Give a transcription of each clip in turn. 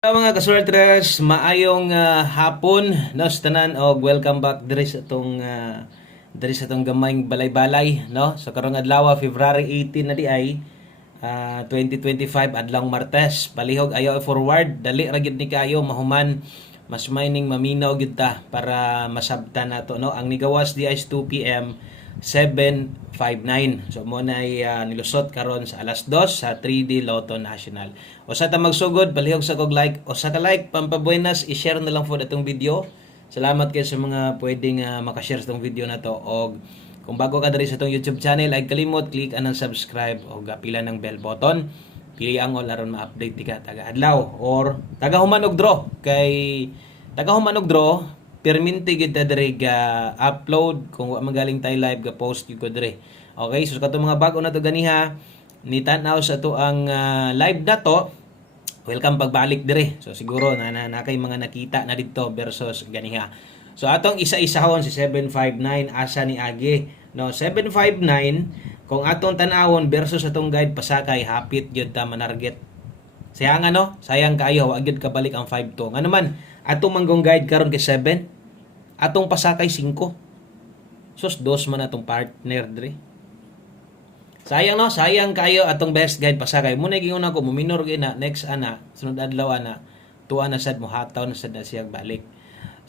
Mga kaswertres, maayong hapon no sa tanan og welcome back diri sa tong gamayng balay-balay no. So karong adlaw February 18 na di ay 2025 adlaw Martes. Palihog ayaw forward dali ra gyud ni kayo mahuman mas mining maminaw gyud ta para masabtan nato no. Ang nigawas di ay 2 PM 759. So mo na nilusot karon sa alas 2 sa 3D Lotto National. O sa ta magsugod, palihog sa kog like o sa ka like pampabuenas, i-share na lang po itong video. Salamat kayo sa mga pwedeng makashare sa itong video na to. O kung bago ka diri sa itong YouTube channel, ay kalimot click anang subscribe o pila ng bell button. Pili ang all aron ma-update di ka taga adlaw or taga human og draw kay taga human og draw perminti gid ta diri ga upload kung wa magaling tay live ga post gyud ko diri. Okay, so katong mga bago na to ganiha ni tan-aw sa to ang live na to. Welcome pagbalik dire. So siguro na kay mga nakita na dito versus ganiha. So atong isa-isahon si 759 asa ni Agi. No, 759 kung atong tan-awon versus atong guide pasakay hapit gyud ta manarget. Sayang sayang kayo wa gyud kabalik ang 52. Ngano man atong manggong guide karon kay 7, atong pasakay 5. Sus dos man atong partner dire. Sayang kayo atong best guide pasakay. Muna gingon ako muminor gyud na next sunod adlaw tuwa na sad mo hataw na sad siya balik.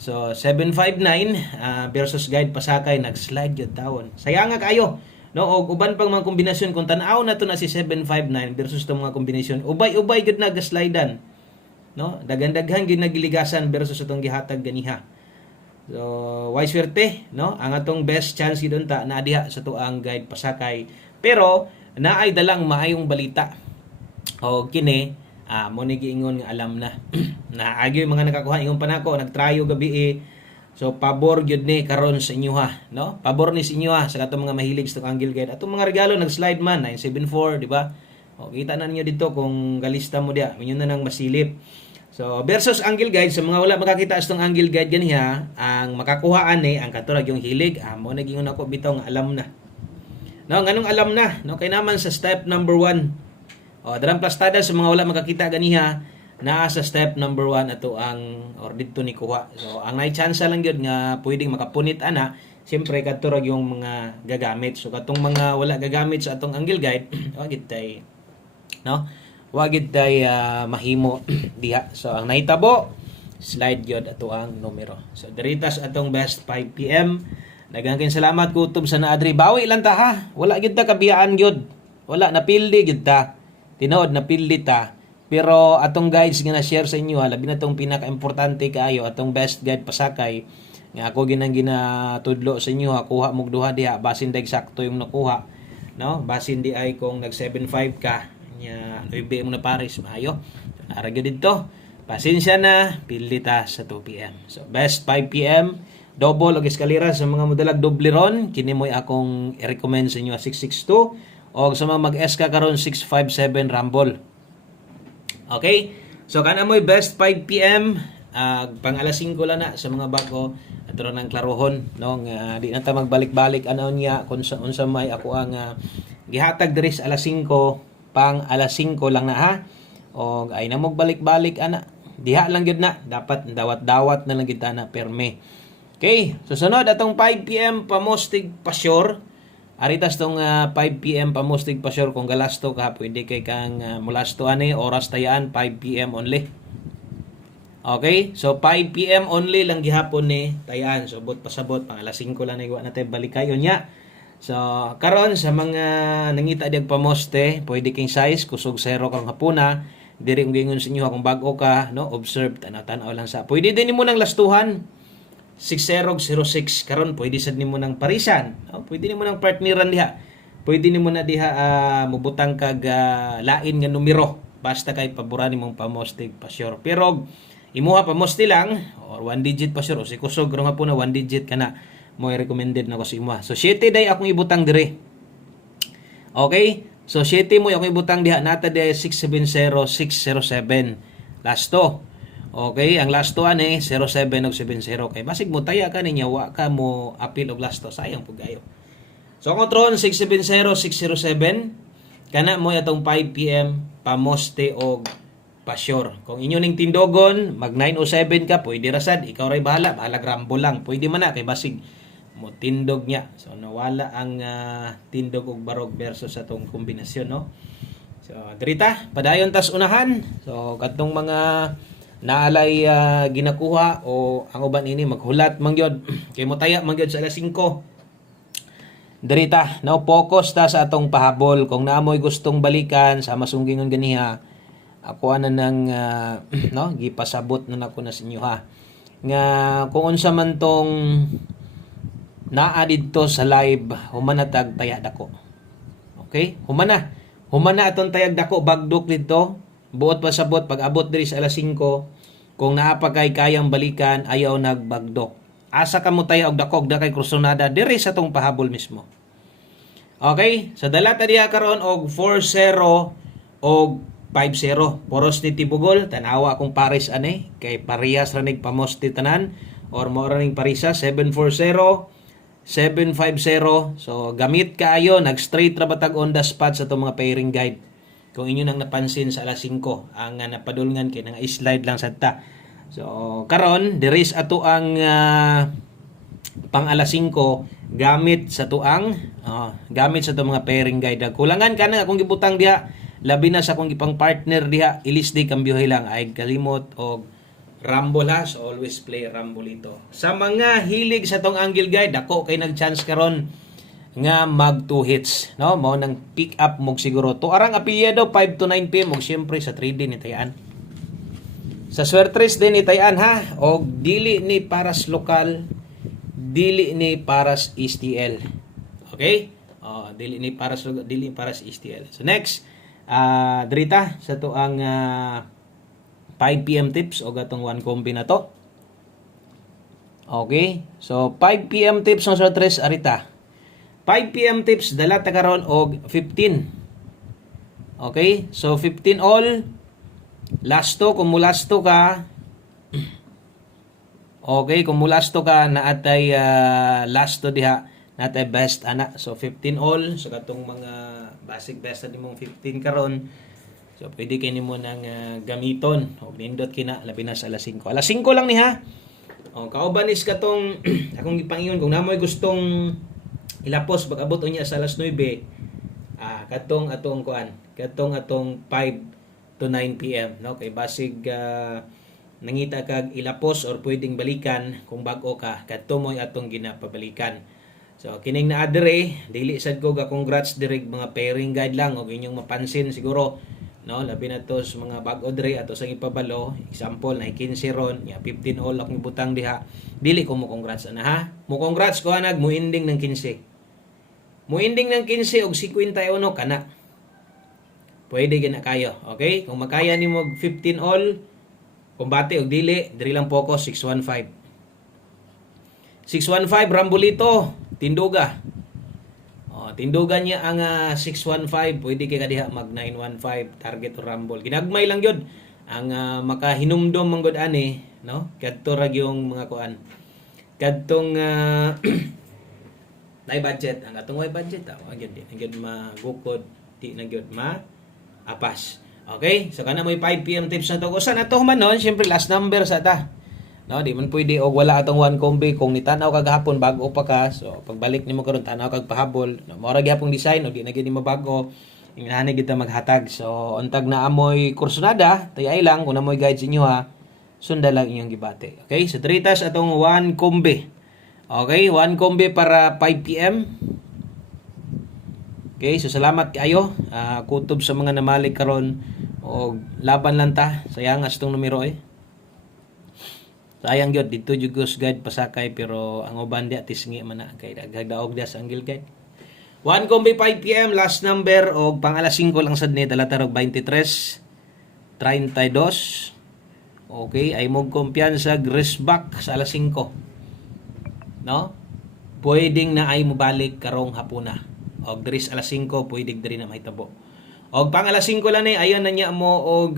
So 759 versus guide pasakay nag-slide gyud tawon. Sayang nga kayo. No, og uban pang mga kombinasyon kung tan-aw na to na si 759 versus tong mga kombinasyon, ubay-ubay gyud nag-slidean. No, daghan-daghan gyud nagiligasan versus atong gihatag ganiha. So, why swerte, no? Ang atong best chance gyud unta na diha sa tuang guide pasakay. Pero naay dalang maayong balita. O kini mo ni giingon nga alam na. Naagi mga nakakuha ingon pa nako nagtrayo gabi So pabor gyud ni karon sa inyo no? Pabor ni sa inyo sa katong mga mahilig sa angle guide. Atong mga regalo nag-slide man 974, di ba? O kita na ninyo dito kung galista mo dia, inyo na nang masilip. So versus angle guide sa mga wala makakita sa tong angle guide ganiha, ang makakuhaan ni ang katurag yung hilig, mo na gingon ako bitaw nga alam na. No, nganong alam na, no? Kay naman sa step number 1. O darang plastada sa mga wala makakita ganiha, naa sa step number 1 ato ang or dito ni kuha. So ang nay chance lang gyud nga pwedeng makapunit siyempre katurag yung mga gagamit. So katong mga wala gagamit sa atong angle guide, wagid tay mahimo diha. So ang nahitabo slide gyud ato ang numero. So diritas atong best 5 PM. Daghang salamat kutob sa naadri. Bawi lang ta ha. Wala gyud ta kabiyaan gyud. Wala napildi gyud ta. Tinuod napildi ta. Pero atong guides nga na-share sa inyo, labi na itong pinaka-importante kaayo, atong best guide pasakay, nga ako ginatudlo sa inyo, kuha mong duha diha, basin day sakto yung nakuha, no? Basin di ay kung nag-75 ka, nya, luibi mo na pares, maayo. Aragyo dito, pasensya na, pilita sa 2 PM. So, best 5 PM, double o eskalera sa mga modalag doble ron, kini mo'y akong i-recommend sa inyo 662, o sa mga mag-S ka karon 657 Rumble. Okay? So, kana mo'y best 5 PM, pang alas 5 lang na sa mga bago, at ron ang klarohon, no? Di na ta magbalik-balik, niya, kung unsa may ako ang gihatag diri sa alas 5, pang alas 5 lang na ha? O, ay na magbalik-balik, diha lang yun na, dapat dawat-dawat na lang kita na perme. Okay? So, sunod, atong 5 PM, pamostig pasyor, aritas tong 5 PM pamustig pa sure kung galasto ka pwede kay kang mulasto oras tayaan 5 PM only. Okay? So 5 PM only lang gihapon ni tayaan. So bot pasabot pang alas 5 lang niwa natay balikayon nya. So karon sa mga nangita diag pamoste, pwede king size kusog 0 karong hapuna. Diri kung gingon sa inyo kung bag-o ka, no, observe tanaw-tanaw lang sa. Pwede din nimo nang lastuhan. 6006 karon pwede sad nimo nang parisan. Pwede nimo nang partneran diha. Pwede nimo na diha mubutang kag lain nga numero basta kay paboran nimong pamostig pa sure. Pero imuha pamosti lang or 1 digit pa sure o si kusog rong hapon na 1 digit kana mo recommended na ko sa imuha. So 7 day akong ibutang dire. Okay? So 7 mo akong ibutang diha nata diha 670607. Last to. Okay, ang last to 07 og 70 kay basig mo taya ka ninya wa ka mo apil og last to sayang pud gayo. So kontrol 670607 kana mo atong 5 PM pamoste og pa-sure. Kung inyo ning tindogon, mag 907 ka, pwede rasad, ikaw ray bahala, bahalag rambo lang. Pwede man na, kay basig mo tindog niya. So, nawala ang tindog ug barog versus atong kombinasyon, no? So, dirita, padayon tas unahan. So, katong mga naalay ginakuha o ang uban ini maghulat mangyod kay mo taya mangyod sa alas 5. Dirita, now focus ta sa atong pahabol. Kung naamoy gustong balikan sa masunggingon ganiha, ako ana nang no, gipasabot na nako na sa inyo ha. Nga kung unsa man tong naa didto sa live, humanatag taya dako. Okay? Humana atong tayag dako bagdok dito. Buot pasabot pag abot diri sa alas 5, kung naa pa kay kayang balikan, ayaw nagbagdok. Asa ka mo tayo og dako og dakay krusonada diri sa tong pahabol mismo. Okay? Sa dalata diha karon og 4-0 og 5-0. Poros ni Tibugol, tanawa akong pares ani kay parehas ra nig pamosti tanan or mo ra ning parisa 7-4-0, 7-5-0. So gamit kaayo, nag-straight ra batag on the spot sa itong mga pairing guide. Kung inyo nang napansin sa alas 5, ang napadulngan kay nang slide lang sa ta. So karon diris ato ang pang alas 5 gamit sa tuang gamit sa itong mga pairing guide. Kulangan ka na akong gibutang diha, labi na sa akong gipang partner diha, ilis di kambyohay lang ay kalimot og rumble ha. So always play rumble ito. Sa mga hilig sa tong angle guide, ako kay nag-chance karon nga mag 2 hits, no? Mao nang pick up mo siguro. To arang apelyido 5 to 9 PM og syempre sa 3D ni Tayan. Sa Swertres din ni Tayan ha, og dili ni paras lokal, dili ni paras STL. Okay? Dili ni paras STL. So next, drita sa to ang 5 PM tips o gatong one combi na to. Okay? So 5 PM tips ng Swertres arita. 5 PM tips dala ta karon og 15. Okay? So 15 all. Lasto kung mulasto ka. Okay, kung mulasto ka naatay lasto diha, naatay best ana. So 15 all. So katong mga basic best na nimong 15 karon. So pwede kay nimo nang gamiton og nindot kina labi na sa alas 5. Alas 5 lang ni ha. Kauban is katong akong gipangingon kung namoy gustong ilapos pag abot unya sa alas 9, katong atong 5 to 9 PM, no? Kay basig nangita kag ilapos or pwedeng balikan kung bag-o ka, kadto mo atong ginapabalikan. So kining naa dire, dili sad ko ga congrats dire mga pairing guide lang og inyong mapansin siguro, no? Labi na to sa mga bag-o dire ato sa ipabalo, example na 15 ron, 15 all akong butang diha. Dili ko mo congrats ana ha. Mo congrats ko anag mo ending ng 15. Mo ending ng 15 og 51 kana. Pwede gina kayo, okay? Kung makaya nimo 15 all, kumbate og dili, diri lang focus 615. 615 Rambulito, tinduga. Tinduga niya ang 615, pwede kay kadiha mag 915 target or rumble. Ginagmay lang gyud ang makahinumdom man gud ani, no? Kadto ra yung mga kuan. Kadtong nay budget, ang atong way budget gyud di gyud magukod, di na gyud apas. Okay? So kana may 5 PM tips na to. Usa na to manon, syempre last number sa ta. No, di man pwede og wala atong one combi kung nitanaw kag hapon bago pa ka. So pagbalik nimo karon tanaw kag pahabol. No, mao ra gyapon design o di na gyud nimo bago. Ingani kita maghatag. So untag na amoy kursonada, tay lang kung namoy guide sa inyo ha. Sunda lang inyong gibate. Okay? So tritas atong one combi. Okay, one combi para 5 PM. Okay, so salamat kayo. Kutob sa mga namalik karon og laban lang ta. Sayang as tong numero Sayang gyud dito jud guide pasakay pero ang uban di tisngi man na kay daghag-daog dia sa angle guide. One combi 5 PM last number og pang alas 5 lang sad ni dalatarog 23 32. Okay, ay mog kumpiyansa back sa alas 5. No? Pwedeng na ay mobalik karong hapuna. Og diri sa alas 5 pwedeng diri na mahitabo. Og pang alas 5 lang ni ayon na niya mo og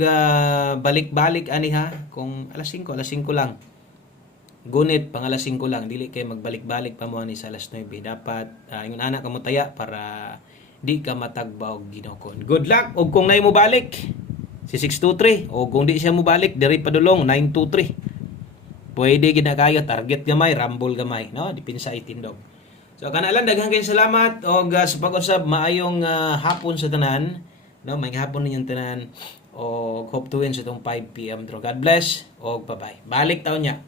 balik-balik ani ha. Kung alas 5 lang. Gunit pang alas 5 lang, dili kay magbalik-balik pa mo ani sa alas 9. Dapat ingon ana ka mo taya para di ka matagbaw ginokon. Good luck og kung nay mo balik. si 623 o kung di siya mo balik diri padulong 923. Pwede gid na kayo target gamay, rumble gamay, no? Dipinsa itindog. So kana lang daghang kayong salamat og sa pag-usab maayong hapon sa tanan, no? May hapon ninyong tanan o hope to win sa itong 5 PM. God bless og bye-bye. Balik taon niya.